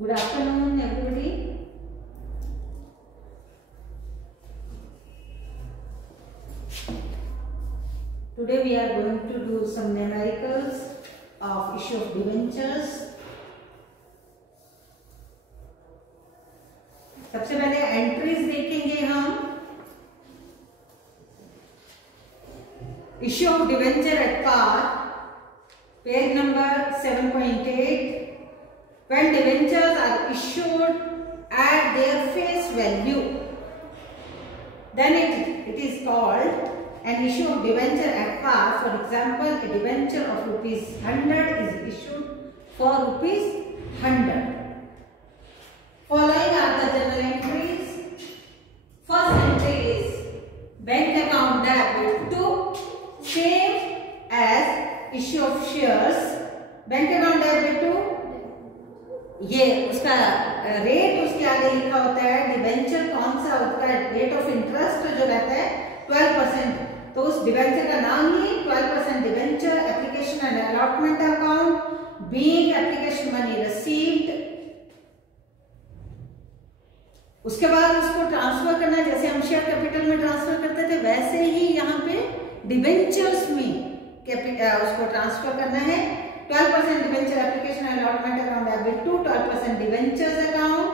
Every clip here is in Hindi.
Good afternoon, everybody. Today we are going to do some numericals of issue of debentures. सबसे पहले एंट्रीज देखेंगे हम. Issue of debenture at par, page number 7.8. When debentures are issued at their face value, then it is called an issue of debenture at par. For example, a debenture of ₹100 is issued for ₹100. Following are the journal entries. First entry is bank account debit to, same as issue of shares. Bank account debit to, ये उसका रेट उसके आगे लिखा होता है. डिबेंचर कौन सा, उसका रेट ऑफ इंटरेस्ट जो रहता है 12%. तो उस डिबेंचर का नाम ही 12% debenture. Application and allotment account being application money received. उसके बाद उसको ट्रांसफर करना, जैसे हम शेयर कैपिटल में ट्रांसफर करते थे वैसे ही यहाँ पे डिबेंचर्स में उसको ट्रांसफर करना है. 12% debenture application and allotment account debit to 12% debentures account.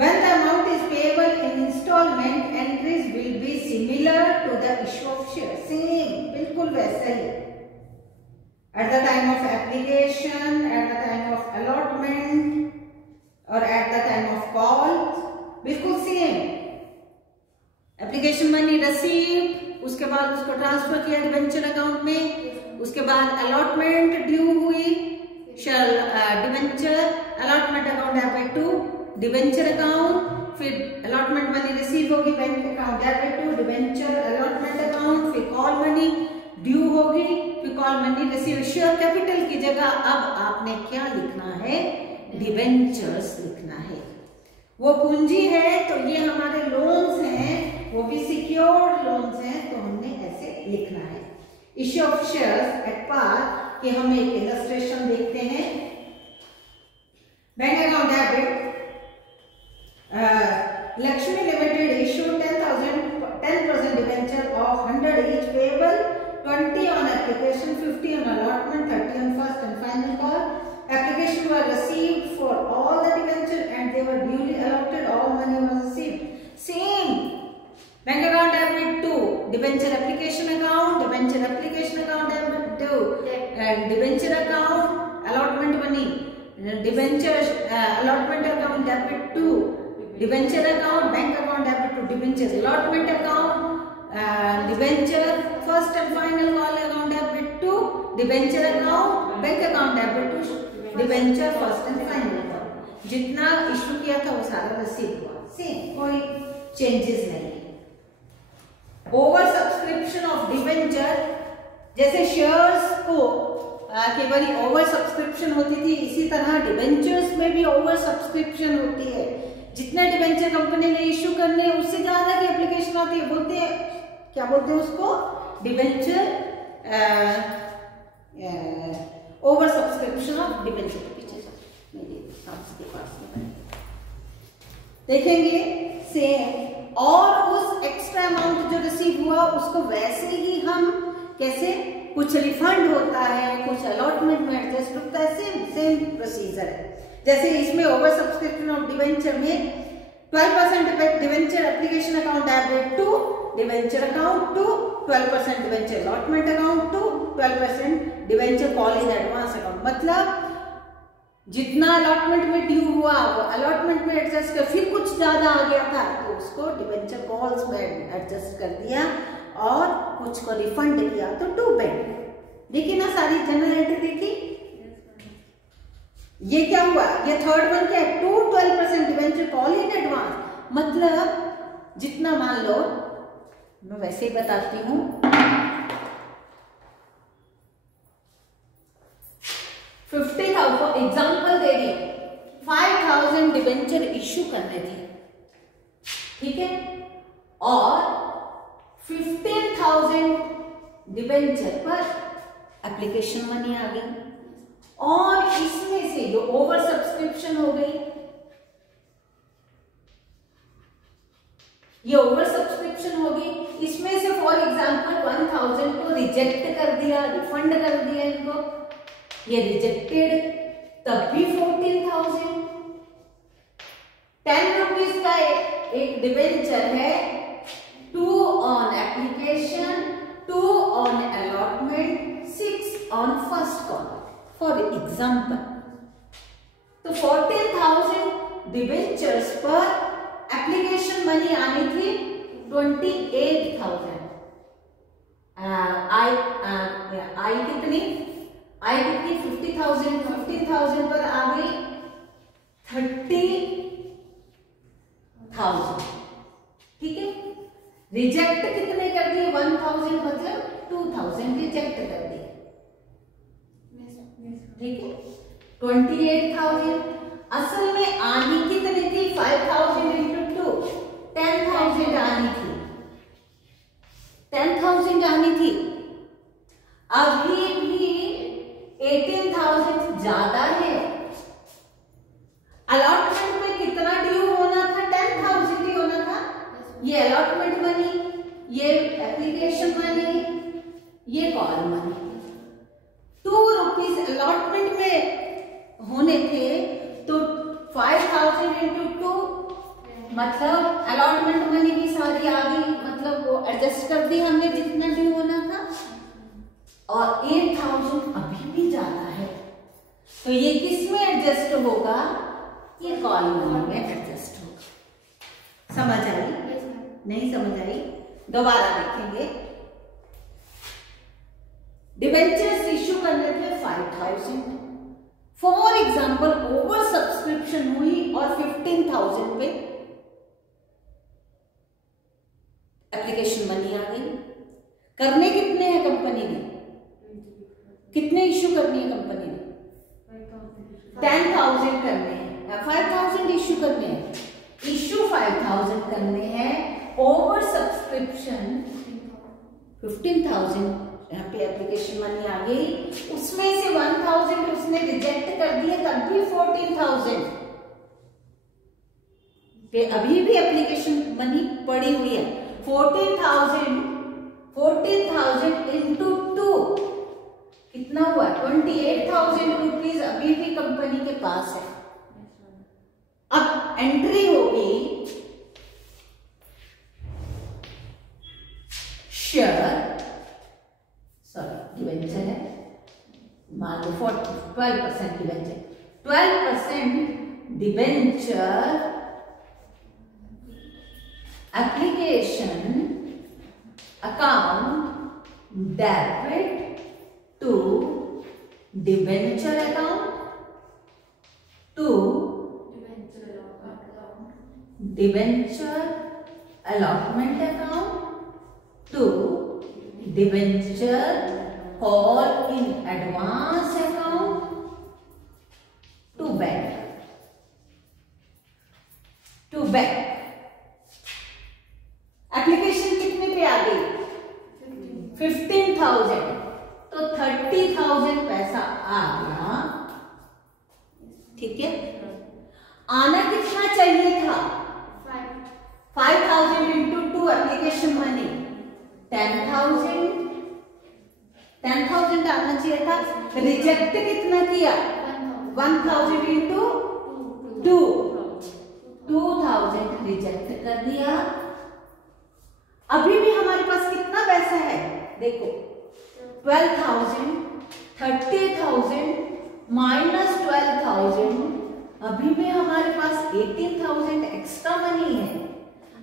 When the amount is payable in installment, entries will be similar to the issue of shares. Same, बिल्कुल वैसा ही. At the time of application, at the time of allotment, और at the time of call, बिल्कुल same. एप्लीकेशन मनी रिसीव, उसके बाद उसको ट्रांसफर किया डिबेंचर अकाउंट में. उसके बाद अलॉटमेंट ड्यू हुई, debenture allotment account debit to debenture account. फिर अलॉटमेंट मनी रिसीव होगी bank account debit to debenture allotment account. फिर कॉल मनी ड्यू होगी, फिर call money receive. Share capital की जगह अब आपने क्या लिखना है, डिबेंचर्स लिखना है. वो पूंजी है तो ये हमारे लोन्स हैं, वो भी सिक्योर्ड लोन्स हैं, तो हमने ऐसे लिखना है. Issue of shares at par के हम एक इलस्ट्रेशन देखते हैं. Bank account debit, Lakshmi limited issue 10% debenture of 100 each payable, 20 on application, 50 on allotment, 30 on first and final call. Application were received for all the debenture and they were duly allotted. All money was received. Same. Bank account debit to debenture application account, debenture application account debit to debenture account, allotment money, debenture allotment account debit to debenture account, bank account debit to debenture allotment account, debenture first and final call account debit to debenture account, bank account debit to debenture first and final call. जितना इशू किया था वो सारा रिसीव हुआ. सेम, कोई चेंजेस नहीं. ओवर सब्सक्रिप्शन ऑफ डिबेंचर, जैसे शेयर्स को केवल ओवर सब्सक्रिप्शन होती थी, इसी तरह डिबेंचर्स में भी ओवर सब्सक्रिप्शन होती है. जितने डिबेंचर कंपनी ने इश्यू करने उससे ज्यादा की एप्लीकेशन आती है. बोलते हैं, क्या बोलते हैं उसको, debenture over subscription of debenture. के पास देखेंगे सेम. और उस एक्स्ट्रा अमाउंट जो रिसीव हुआ उसको वैसे ही हम कैसे, कुछ रिफंड होता है, कुछ अलॉटमेंट में एडजस्ट होता है. सेम प्रोसीजर है. जैसे इसमें ओवर सब्सक्रिप्शन ऑफ डिबेंचर में 12% debenture application account debit to debenture account to 12% debenture allotment account to 12% debenture call in advance account. मतलब जितना अलॉटमेंट में ड्यू हुआ वो अलॉटमेंट में एडजस्ट कर, फिर कुछ ज्यादा आ गया था तो उसको डिबेंचर कॉल्स में एडजस्ट कर दिया और कुछ को रिफंड किया तो टू बैंक. देखिए ना सारी जनरल एंट्री देखी. ये क्या हुआ, ये थर्ड वन क्या है, to 12% debenture call in advance. मतलब जितना, मान लो मैं वैसे ही बताती हूँ, 50,000 फॉर एग्जाम्पल दे रही, 5,000 डिबेंचर इश्यू करने थे, ठीक है, और 15,000 डिबेंचर पर एप्लीकेशन मनी आ गई और इसमें से जो ओवर सब्सक्रिप्शन हो गई, ये ओवर सब्सक्रिप्शन होगी, इसमें से फॉर एग्जांपल 1000 को रिजेक्ट कर दिया, रिफंड कर दिया इनको, ये रिजेक्टेड, तब भी 14,000। 10 रुपीज का एक डिवेंचर है, 2 on application, 2 on allotment, 6 on first call for example. तो 14,000 डिवेंचर्स पर एप्लीकेशन मनी आनी थी 28,000। आई कितनी 50,000, 15,000 पर आ गई 30,000। ठीक है, रिजेक्ट कितने कर दिए 1000, मतलब 2000 रिजेक्ट कर दिए। ठीक है, 28,000। असल में आनी कितनी थी 5,000 इंटू 2, 10,000 आनी थी, 10,000 आनी थी। अभी भी 18,000 ज्यादा है। अलॉटमेंट में कितना ड्यू होना था, 10,000 ही होना था। ये अलॉटमेंट मनी, ये एप्लीकेशन मनी, ये कॉल मनी। 2 रुपीज अलॉटमेंट में होने थे, तो 5,000 इंटू 2, मतलब अलॉटमेंट मनी भी सारी आ गई, मतलब वो एडजस्ट कर दी हमने जितना ड्यू होना था। और 8,000 अभी भी ज्यादा है, तो ये किस में एडजस्ट होगा, ये कॉल मनी में एडजस्ट होगा। समझ आई? नहीं समझ आई? दोबारा देखेंगे। डिबेंचर्स इश्यू करने थे 5,000, फॉर एग्जाम्पल ओवर सब्सक्रिप्शन हुई और 15,000 पे एप्लीकेशन मनी आ गई। करने कितने हैं कंपनी ने, कितने इश्यू करनी है कंपनी ने, 10,000 करने हैं, 5,000 इश्यू करने हैं, इश्यू 5,000 करने हैं, ओवर सब्सक्रिप्शन 15,000 यहाँ पे एप्लीकेशन मनी आ गई, उसमें से 1,000 उसने रिजेक्ट कर दिए, तब भी 14,000 पे अभी भी एप्लीकेशन मनी पड़ी हुई है। 14,000 इंटू 2 कितना हुआ, 28,000 रुपीज अभी भी कंपनी के पास है। अब एंट्री होगी शेयर, सॉरी डिवेंचर है, मान लो 12% debenture, 12% debenture application account debit to debenture account to debenture allotment account to debenture call in advance account to bank. Application कितने पे आ गई 15,000, तो 30,000 पैसा आ गया। ठीक है, आना कितना चाहिए था 5,000 इंटू 2 एप्लीकेशन मनी 10,000 आना चाहिए था। रिजेक्ट कितना किया 1,000 इंटू 2, 2,000 रिजेक्ट कर दिया। अभी भी हमारे पास कितना पैसा है देखो, 12,000, 30,000 माइनस 12,000, अभी भी हमारे पास 18,000 एक्स्ट्रा मनी है।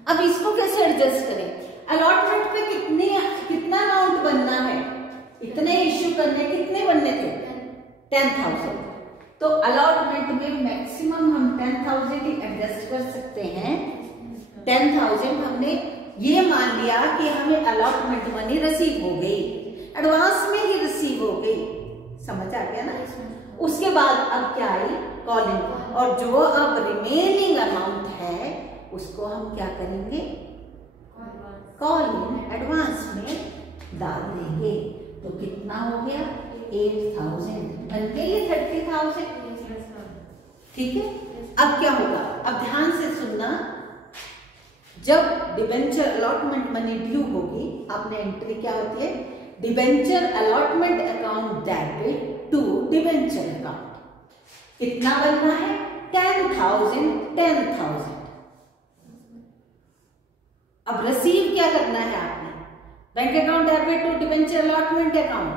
अब इसको कैसे एडजस्ट करें, अलॉटमेंट पे कितना अमाउंट बनना है, इतने इश्यू करने, कितने बनने थे 10,000, तो अलॉटमेंट में मैक्सिमम हम 10,000 ही एडजस्ट कर सकते हैं। 10,000 हमने ये मान लिया कि हमें अलॉटमेंट मनी रिसीव हो गई, एडवांस में ही रिसीव हो गई। समझ आ गया ना? उसके बाद अब क्या आई कॉलिंग, और जो अब रिमेनिंग अमाउंट है उसको हम क्या करेंगे, कॉलिंग एडवांस में डाल देंगे। तो कितना हो गया 8,000। बन गई ये 30,000। ठीक है, अब क्या होगा, अब ध्यान से सुनना। जब डिबेंचर अलॉटमेंट मनी ड्यू होगी, आपने एंट्री क्या होती है, debenture allotment account debit to debenture account. कितना बनना है, 10,000 10,000। अब रिसीव क्या करना है आपने, bank account debit to debenture allotment account.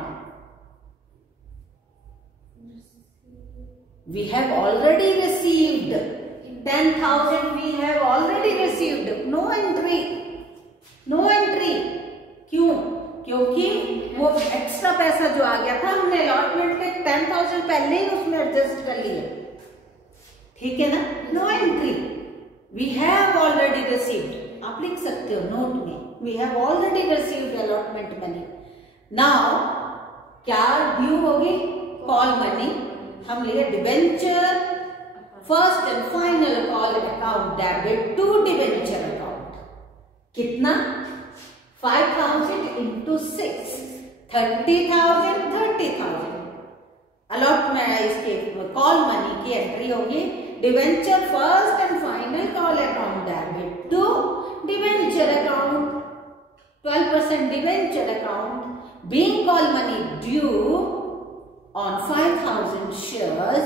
We have already received 10,000. We have already received. No entry. No entry. क्यों? क्योंकि वो एक्स्ट्रा पैसा जो आ गया था, हमने अलॉटमेंट के 10,000 पहले ही उसमें एडजस्ट कर लिया। ठीक है ना? No entry. We have already received. आप लिख सकते हो नोट में, We have already received allotment money. Now क्या ड्यू होगी, कॉल मनी। हम लिए debenture first and final call account debit to debenture account. कितना, 5,000 into 6, 30,000 30,000। अलॉटमेंट इसके कॉल मनी की एंट्री होगी, debenture first and final call account debit to debenture account, 12% debenture account being call money due on 5,000 shares,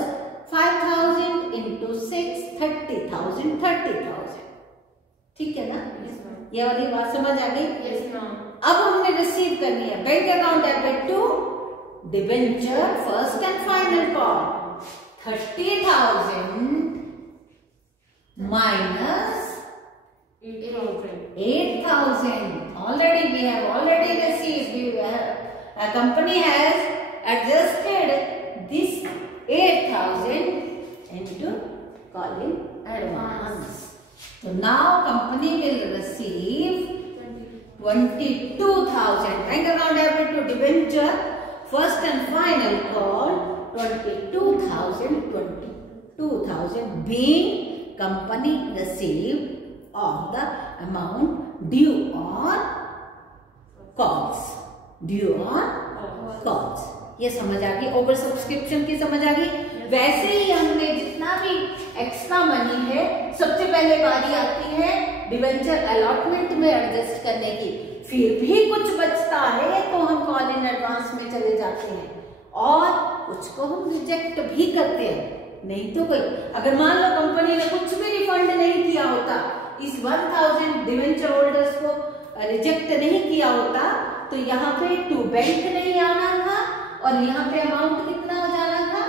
5,000 into 6, 30,000 30,000। ठीक है ना, ये वाली बात समझ आ गई। अब हमने रिसीव करनी है bank account debit to debenture first and final call, 30,000 minus 8,000। Already we have already received. A company has adjusted this 8,000 into calling advance. So now company will receive 22,000 bank account debit to debenture first and final call, 22,000 being company received of the amount due on calls, due on calls। ये समझ आ गई, ओवर सब्सक्रिप्शन की समझ आ गई। वैसे ही हमने जितना भी एक्स्ट्रा मनी है, सबसे पहले बारी आती है डिबेंचर अलॉटमेंट में एडजस्ट करने की। फिर भी कुछ बचता है तो हम कॉल इन एडवांस में चले जाते हैं और कुछ को हम रिजेक्ट भी करते हैं। नहीं तो कोई, अगर मान लो कंपनी ने कुछ भी रिफंड नहीं किया होता, इस 1,000 डिबेंचर होल्डर्स को रिजेक्ट नहीं किया होता, तो यहाँ पे टू बैंक नहीं आना था और यहाँ पे अमाउंट कितना हो जाना था,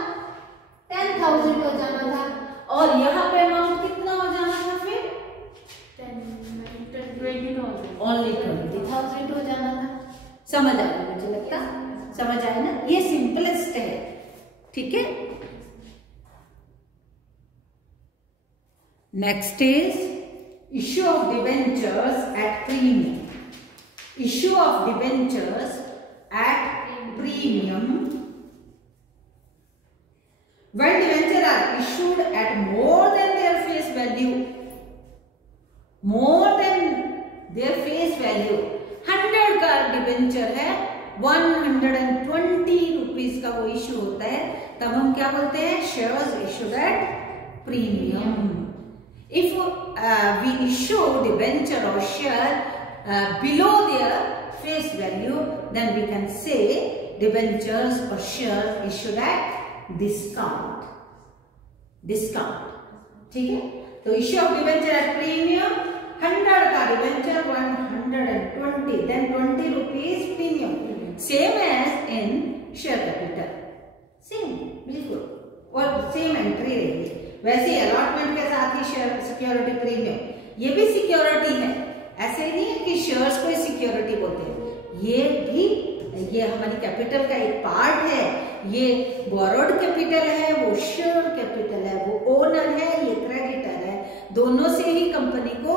10,000 हो जाना था, और यहाँ पे अमाउंट कितना हो जाना था, फिर 20,000, ओनली 20,000 हो जाना था। समझ आया, मुझे लगता समझ आया ना, ये सिंपलेस्ट है। ठीक है, next is issue of debentures at premium. Issue of debentures at premium. When debentures are issued at more than their face value, more than their face value, 100 का डिबेंचर है, 120 रुपीज का वो इश्यू होता है, तब हम क्या बोलते हैं, shares issued at premium. If we issue debenture or share below their face value, then we can say debentures or shares issued at discount. ठीक है, तो issue of debenture at premium, 100 का debenture 120, then 20 rupees premium, same as in share capital, same बिल्कुल, और सेम एंट्री रहेगी। वैसे अलॉटमेंट के साथ ही शेयर सिक्योरिटी प्रीमियम, ये भी सिक्योरिटी है, ऐसे नहीं है कि शेयर्स को सिक्योरिटी बोलते हैं, ये भी, ये हमारी कैपिटल का एक पार्ट है। ये बोरोड कैपिटल है, वो शेयर कैपिटल है, वो ओनर है, ये क्रेडिटर है, दोनों से ही कंपनी को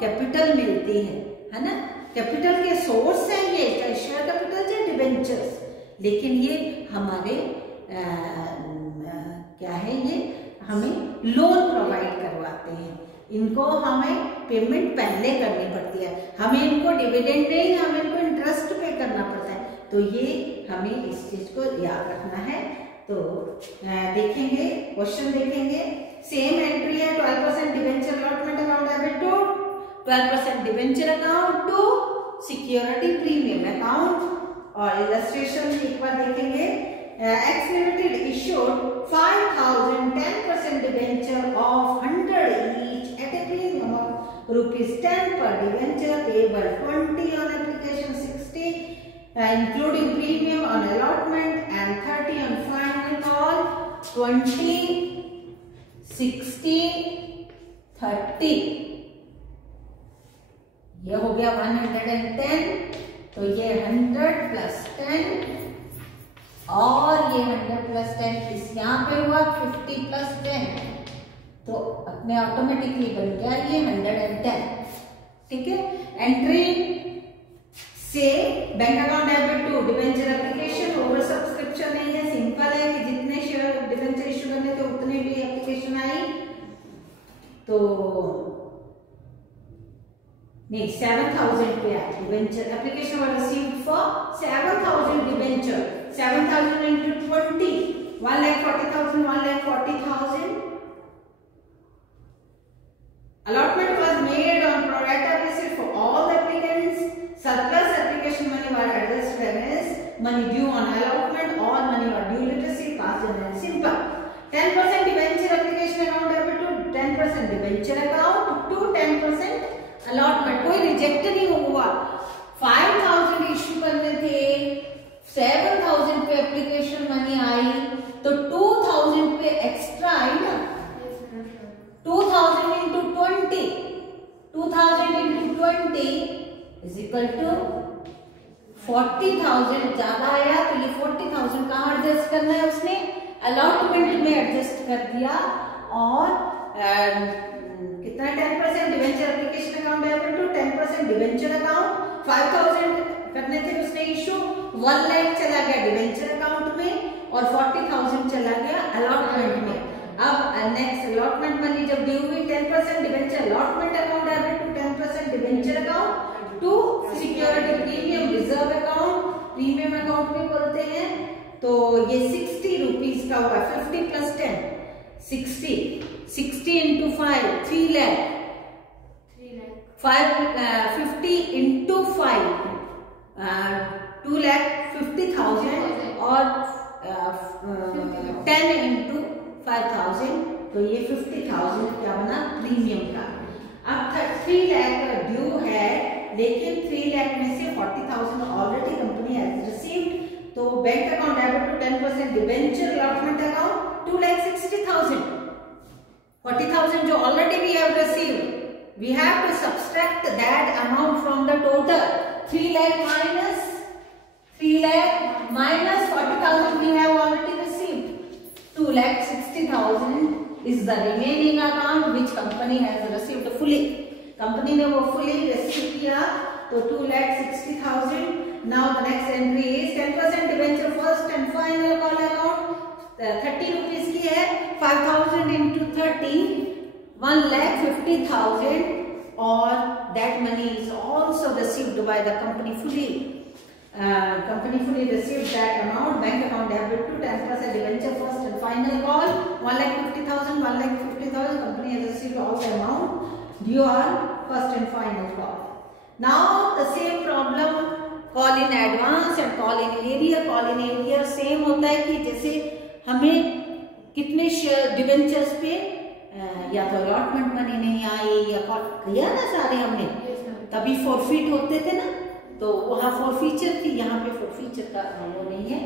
कैपिटल मिलती है ना। कैपिटल के सोर्स है ये, चाहे शेयर कैपिटल चाहे डिबेंचर्स, लेकिन ये हमारे क्या है, ये हमें लोन प्रोवाइड करवाते हैं, इनको हमें पेमेंट पहले करनी पड़ती है, हमें इनको डिविडेंड नहीं, हमें इनको इंटरेस्ट पे करना पड़ता है। तो ये हमें इस चीज को याद रखना है। तो देखेंगे क्वेश्चन देखेंगे। सेम एंट्री है 12% debenture allotment account debit to 12% debenture account to security premium account. और इलस्ट्रेशन एक बार देखेंगे। X limited issued 5000 10% debenture of 100 each at a premium of ₹10 per debenture payable 20 on application, 60 including premium on allotment and 30 on final call। 20 60 30 ये हो गया 110। तो ये 100 + 10 और ये 100 + 10 इस यहाँ पे हुआ 50 + 10, तो अपने ऑटोमेटिकली बन गया ये 110। ठीक है। एंट्री से bank account debit to debenture application. Over subscription नहीं है, सिंपल है कि जितने शेयर डिवेंचर इश्यू करने थे उतने भी एप्लीकेशन आई। तो नहीं 7000 पे आई debenture application was received for 7000 debenture. 7000 into 20 1,40,000 1,40,000। allotment was made on pro rata basis for all the applicants. Surplus application money was addressed as money due on allotment, all money was due literacy, past and simple। 10% debenture application account debit to 10% debenture account to 10% allotment। कोई रिजेक्ट नहीं हुआ। 5000 इश्यू करने थे, 7000 पे एप्लीकेशन मनी आई, तो 2000 पे एक्स्ट्रा आई ना। 2000 into 20 2000 into 20 is equal to 40,000 ज्यादा आया, तो ये 40,000 कहाँ एडजस्ट करना है उसने? अलॉटमेंट में एडजस्ट कर दिया। और कितना 10% debenture application account debit to 10% debenture account. 5000 करने थे उसने इशू, 1 लाख चला गया डिवेंचर अकाउंट में और 40,000 चला गया अलॉटमेंट में। अब नेक्स्ट अलॉटमेंट मनी जब ड्यू हुई 10% debenture allotment account debit to 10% debenture account to security premium reserve account, premium account भी बोलते हैं। तो ये 60 रुपीज का हुआ। 50 + 10 60 60 into 5 3 lakh 50 into 5 2,50,000 और 10 into 5,000, तो ये 50,000 क्या बना? प्रीमियम का। अब 3 लाख ड्यू है, लेकिन 3 लाख में से 40,000 ऑलरेडी कंपनी हैज रिसीव्ड। तो bank account debit to 10% debenture allotment account 2,60,000। 40,000 जो already we have received, we have to subtract that amount from the total। 3 lakh minus 40,000 we have already received। 2,60,000 is the remaining amount which company has received fully। Company ने वो fully receive किया, तो 2,60,000। now the next entry is 10% debenture first and final call account 30 rupees की है। 5,000 into 30 1,50,000 और that money is also received by the company fully। company fully received that amount। bank account debit to 10% debenture first and final call 1,50,000 1,50,000। company has received all the amount due on first and final call। now the same problem call in advance and call in arrear। call in arrear same होता है कि जैसे हमें कितने शेयर डिवेंचर्स पे या तो अलॉटमेंट मनी नहीं आई या किया ना सारे हमने, तभी फॉरफिट होते थे ना, तो वहाँ फॉरफीचर थी, यहाँ पे फॉरफीचर का वो नहीं है।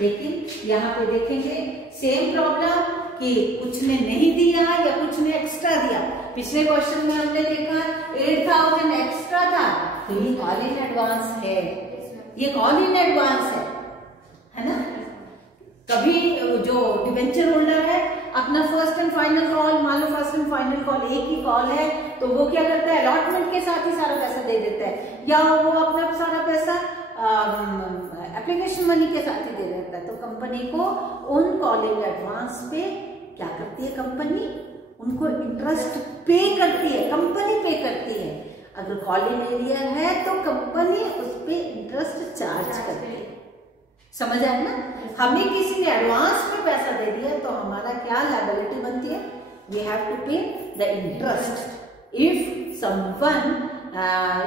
लेकिन यहाँ पे देखेंगे सेम प्रॉब्लम कि कुछ ने नहीं दिया या कुछ ने एक्स्ट्रा दिया। पिछले क्वेश्चन में हमने देखा 8,000 एक्स्ट्रा था, तो ये कॉल इन एडवांस है, ये कॉल इन एडवांस है ना। कभी जो डिवेंचर होल्डर है अपना फर्स्ट एंड फाइनल कॉल, मान लो फर्स्ट एंड फाइनल कॉल एक ही कॉल है, तो वो क्या करता है? अलॉटमेंट के साथ ही सारा पैसा दे देता है, या वो अपना सारा पैसा एप्लीकेशन मनी के साथ ही दे देता है। तो कंपनी को उन कॉल इन एडवांस पे क्या करती है? कंपनी उनको इंटरेस्ट पे करती है, कंपनी पे करती है। अगर कॉल इन एरियर है तो कंपनी उस पे इंटरेस्ट चार्ज करती है। समझ आया ना? हमें किसी ने एडवांस में पैसा दे दिया तो हमारा क्या लायबिलिटी बनती है? We have to pay the interest. If someone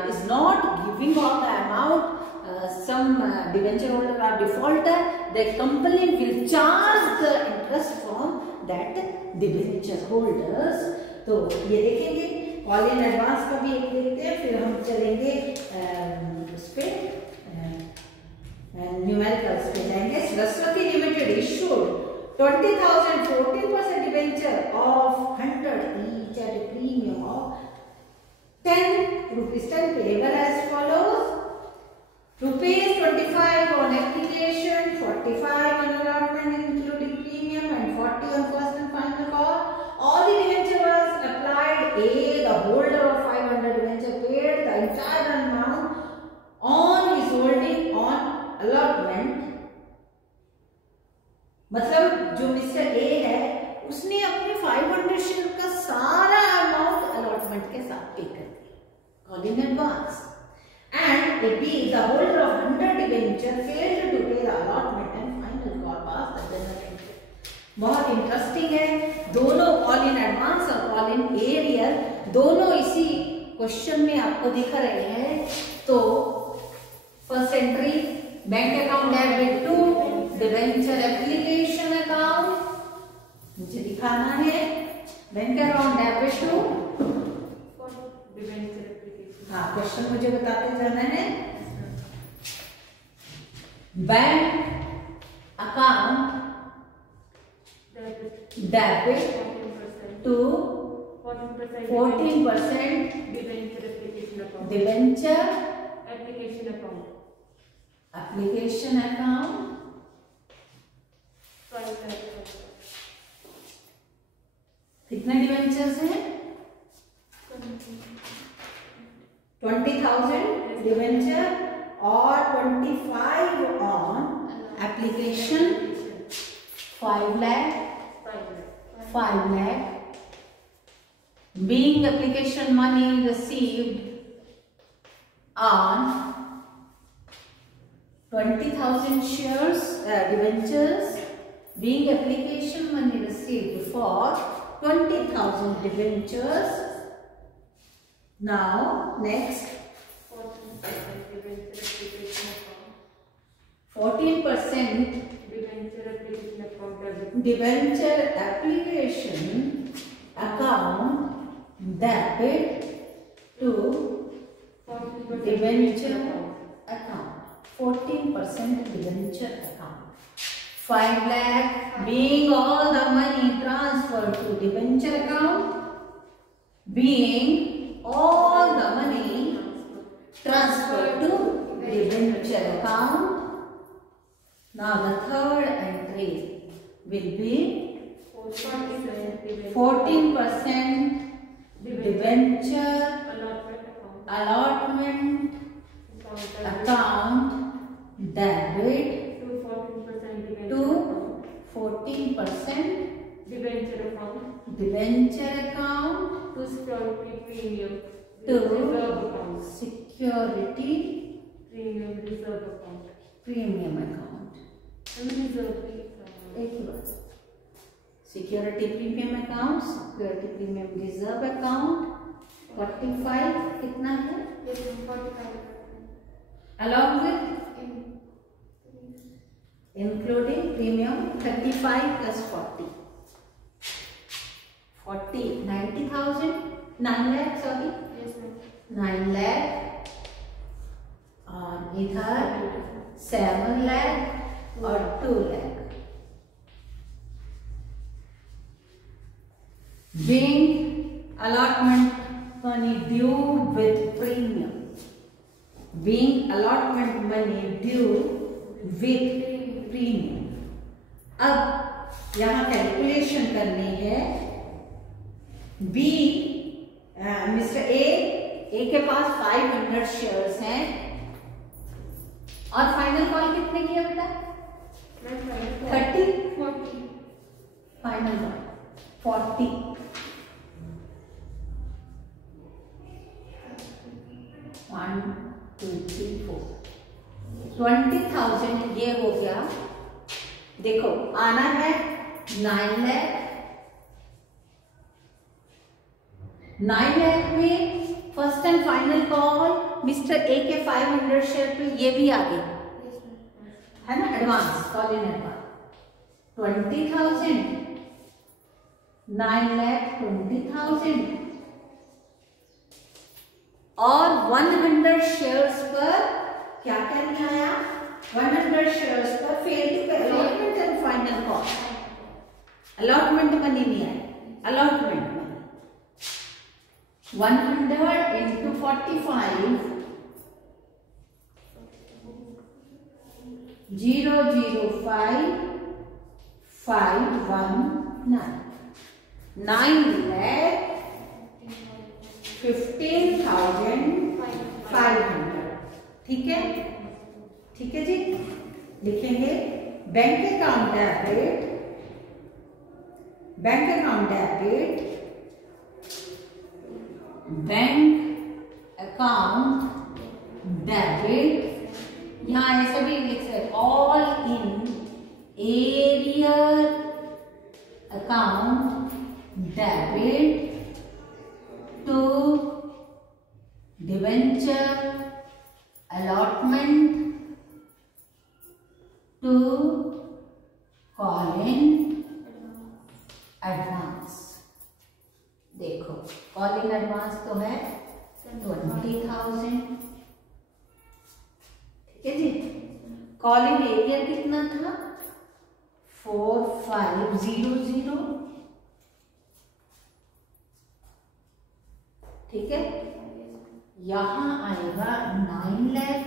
is not giving all the amount, some debenture holder or defaulter, the company will charge the interest from that debenture holders। तो ये देखेंगे, कॉल इन एडवांस का भी एक देखते हैं, फिर हम चलेंगे उस पे न्यूमेरिकल्स पे जाएंगे। Saraswati limited issued 20,000 14% debenture of 100 each at a premium of 10 rupees 10 payable as follows: rupees 25 on application, 45 on allotment including premium, and 40 on first and final call. All the debenture was applied. A, the holder of 500 debenture paid the entire amount on his holding on allotment। मतलब जो मिस्टर ए है उसने अपने 500 शेयर का सारा अमाउंट अलॉटमेंट के साथ पे कर दिया, call in advance. And A B, the holder of 100 debenture failed to pay the allotment and final call pass the journal entry. बहुत इंटरेस्टिंग है, दोनों कॉल इन एडवांस और कॉल इन एरियर दोनों इसी क्वेश्चन में आपको दिख रहे हैं। तो first entry bank account debit to debenture application account, मुझे दिखाना है bank account debit to debenture application. हाँ, क्वेश्चन मुझे बताते जाना है। Bank account debit to 14% debenture application account. कितने डिबेंचर्स हैं? 20,000 डिबेंचर और 25 on application 5 lakh being application money received on 20,000 shares debentures, being application money received for 20,000 debentures. Now next 14% debenture application account debit to debenture account, 14% debenture account, 5 lakh being all the money transferred to debenture account, being all the money transferred to debenture account. Now the third entry will be 14% debenture allotment account debit to 14% debenture account to security premium to reserve account. security premium premium reserve account. account। एक ही बात। Security premium account, security premium reserve account 45 कितना है? Along with including premium 35 plus 40 90,000 9 lakh sorry 9 lakh और इधर 7 लाख और 2 lakh. Being allotment money due with premium, being allotment money due with premium। अब यहाँ कैलकुलेशन करनी है। बी मिस्टर ए के पास 500 शेयर्स हैं और फाइनल कॉल कितने किया बेटा? 30 फाइनल कॉल 40 1 2 3 4 20,000 ये हो गया। देखो आना है 9 लाख। 9 लाख में first and final call mister A के 500 शेयर पे ये भी आ गई है ना, advance call in advance 20,000, 9 lakh 20,000 और 100 शेयर्स पर क्या क्या नहीं आया, 100 शेयर्स पर फेल टू पे allotment and final call, allotment money नहीं आया, अलॉटमेंट मनी 100 into 45 005 519 9 lakh 15,500। ठीक है, ठीक है जी। लिखेंगे bank account debit, bank account debit, bank account debit, यहाँ ऐसा भी लिख सकते all in arrear account debit to debenture allotment to call in advance. देखो कॉल इन एडवांस तो है 20,000। ठीक है जी। कॉल इन एरियर कितना था 4500। ठीक है, यहां आएगा 9 लाख।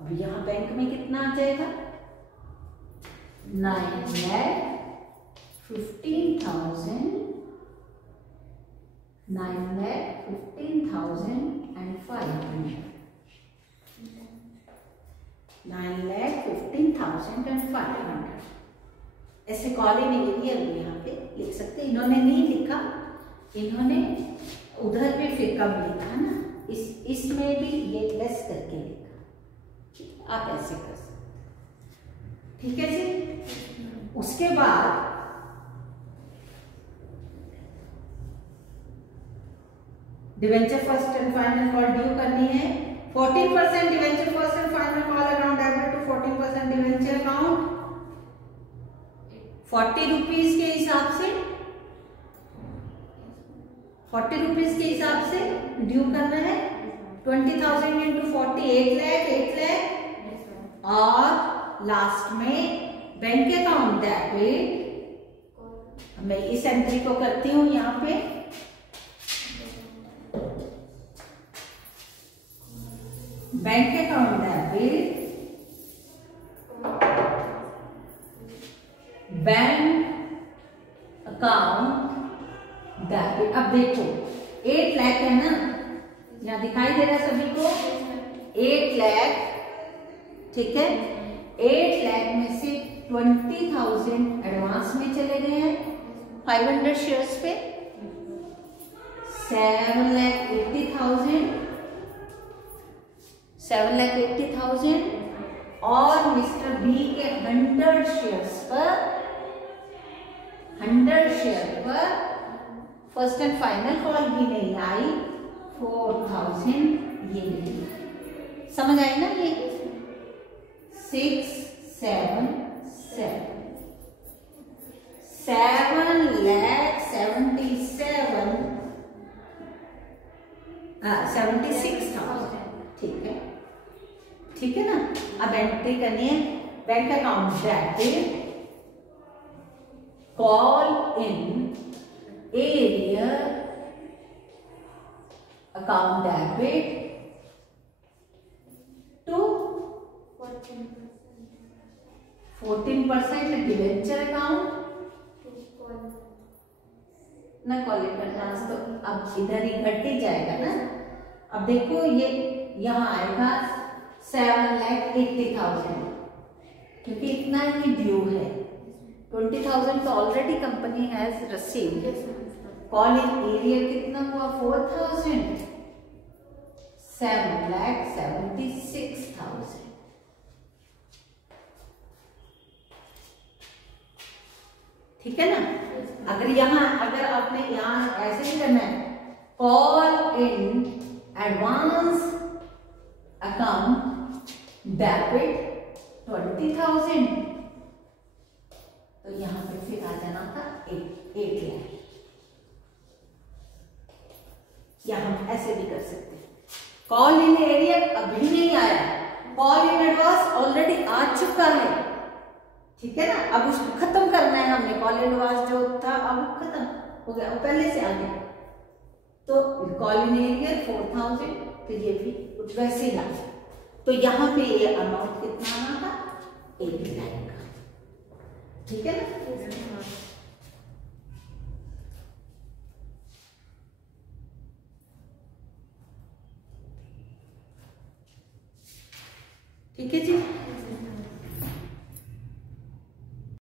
अब यहां बैंक में कितना आ जाएगा 9 लाख 15,000, 9 lakh 15,500, 9 lakh 15,500। ऐसे कॉल इन एरियर भी यहाँ पे लिख सकते। इन्होंने नहीं लिखा, इन्होंने उधर भी फिर कम लिखा ना, इसमें भी ये लेस करके लिखा। आप ऐसे कर सकते। ठीक है जी। उसके बाद debenture first and final call due करनी है। 14% debenture first and final call account debit to 14% debenture account 40 rupees के हिसाब से, 40 रुपीज के हिसाब से ड्यू करना है। 20,000 इंटू 40 8 लाख, 8 लाख और लास्ट में बैंक अकाउंट डेबिट। मैं इस एंट्री को करती हूं यहाँ पे, bank account debit, bank account debit. अब देखो 8 लाख है ना, यहाँ दिखाई दे रहा है सभी को 8 लाख। ठीक है, 8 लाख में से 20,000 एडवांस में चले गए हैं 500 शेयर्स पे, 7,80,000, 7,80,000 और मिस्टर बी के 100 शेयर्स पर, 100 शेयर पर फर्स्ट एंड फाइनल कॉल भी नहीं आई 4,000 ये नहीं। समझ आई ना ये 6 7 7 76,000। ठीक है, ठीक है ना। अब एंट्री करनी है bank account debit call in arrear account debit to 14% debenture account ना, कॉल इन एडवांस तो अब इधर ही घट ही जाएगा ना। अब देखो ये यहाँ आएगा 7,80,000 क्योंकि इतना ही ड्यू है। 20,000 तो already company has received. Call in arrear कितना हुआ 4,000, 7,76,000। ठीक है ना। अगर आपने यहाँ ऐसे ही करना है, call in advance account debit 20,000, तो यहां पे फिर आ जाना था 8 लाख। या हम ऐसे भी कर सकते हैं, कॉल इन एरिया अभी नहीं आया, कॉल इन एडवांस ऑलरेडी आ चुका है। ठीक है ना। अब उसको खत्म करना है हमने, कॉल इन एडवांस जो था अब खत्म हो गया, वो पहले से आ गया। तो कॉल इन एरिया 4,000, तो ये भी वैसे ही लाया। तो यहाँ पे ये अमाउंट कितना आना था, 8 लाख का। ठीक है ना। ठीक है जी।